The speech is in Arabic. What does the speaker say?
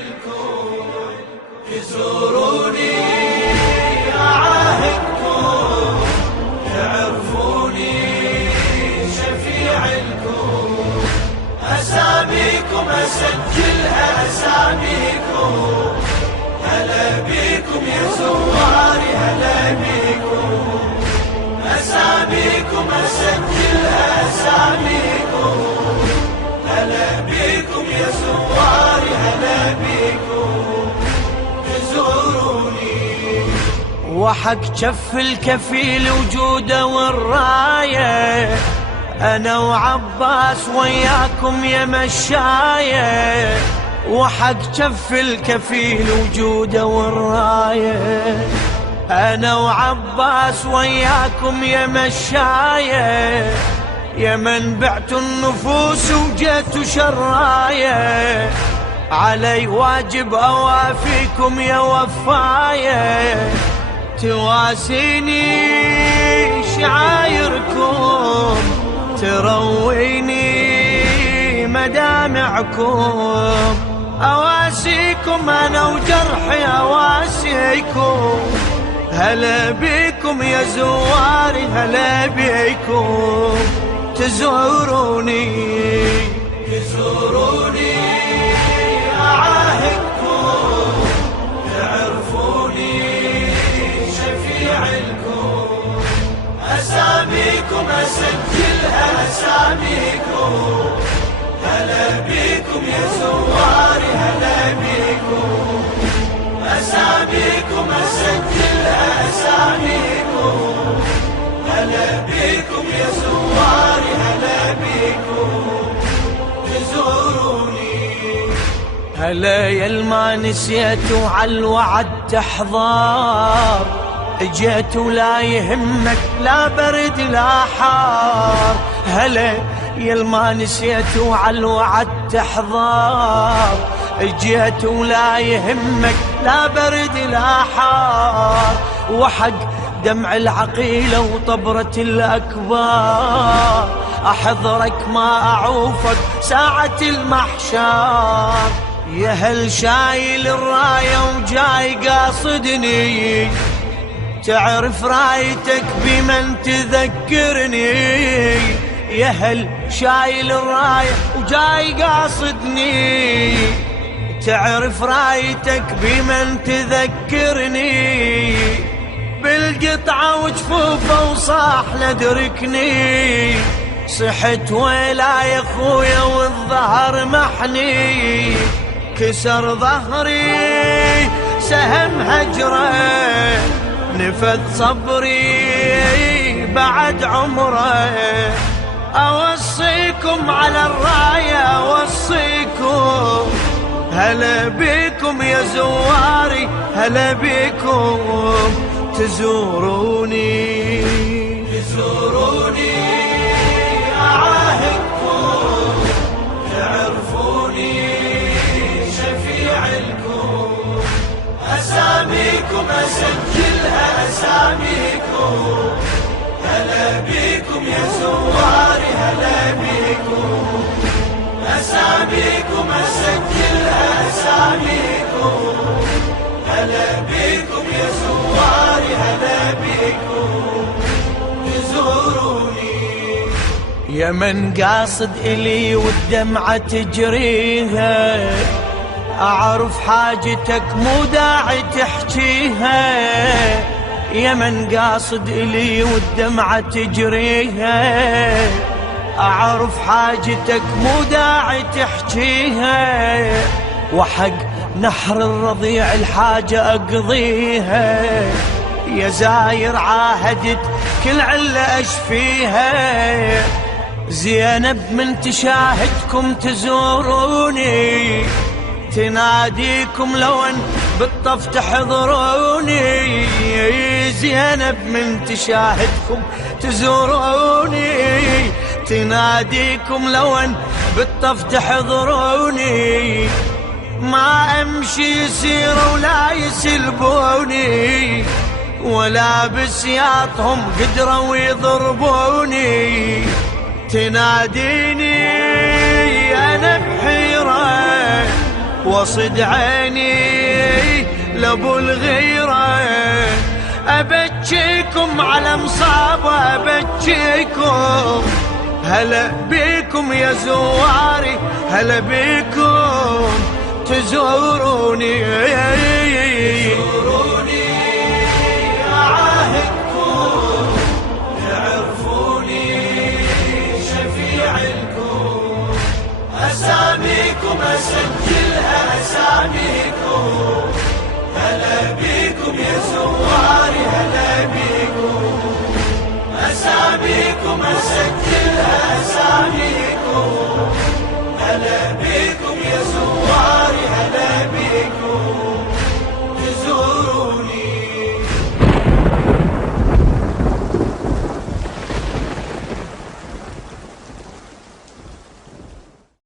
شفيعكم تزوروني أعاهدكم تعرفوني شفيعكم أساميكم أسجلها أساميكم هلا بيكم يا زواري هلا بيكم أساميكم أسجلها أساميكم هلا بيكم يا زواري هلا بيكم تزوروني وحق جف الكفيل وجوده والراية أنا وعباس وياكم يا مشاية وحق جف الكفيل وجوده والراية أنا وعباس وياكم يا مشاية يا من بعتوا النفوس وجيتوا شراية علي واجب أوافيكم يا وفاية تواسيني شعايركم ترويني مدامعكم أواسيكم أنا وجرحي أواسيكم هلا بيكم يا زواري هلا بيكم تزوروني أعاهدكم تعرفوني شفيعكم أساميكم أسجلها أساميكم هلا بيكم يا زواري هلا بيكم أساميكم أسجلها أساميكم هلا بيكم يا زواري هلا بيكم تزوروني هلا يا الما نسيتوا عالوعد تحضار اجيت ولا يهمك لا برد لا حار هلا يا الما نسيتوا عالوعد تحضار اجيت ولا يهمك لا برد لا حار وحق دمع العقيلة وطبرة الأكبار أحضرك ما أعوفك ساعة المحشار يا هل شايل الراية وجاي قاصدني تعرف رايتك بمن تذكرني يا هل شايل الراية وجاي قاصدني تعرف رايتك بمن تذكرني بالقطعة وجفوفه وصاح لدركني صحت ويلا يا خويا والظهر محني كسر ظهري سهم هجره نفذ صبري بعد عمره أوصيكم على الراية أوصيكم هلا بيكم يا زواري هلا بيكم تزوروني أعاهدكم تعرفوني شفيعكم أساميكم أسجلها أساميكم هلا بيكم يا زواري هلا بيكم أساميكم أسجلها أساميكم هلا بيكم يا زواري هلا بيكم تزوروني يا من قاصد إلي والدمعة تجريها أعرف حاجتك مو داعي تحكيها يا من قاصد إلي والدمعة تجريها أعرف حاجتك مو داعي تحكيها وحق نحر الرضيع الحاجة أقضيها يا زاير عاهدت كل علة أشفيها زينب من تشاهدكم تزوروني تناديكم لو ان بالطف تحضروني زينب من تشاهدكم تزوروني تناديكم لو ان بالطف تحضروني ما امشي يسير ولا يسلبوني ولا بسياطهم قدروا يضربوني تناديني انا بحيرة وصد عيني لابو الغيرة، أبجيكم على مصابة أبجيكم. هلا بيكم يا زواري، هلا بيكم تزوروني، أعاهدكم تعرفوني شفيع لكم، أساميكم أسجلها أساميكم. هلا بيكم يا زواري، هلا بيكم، أساميكم أسجلها أساميكم.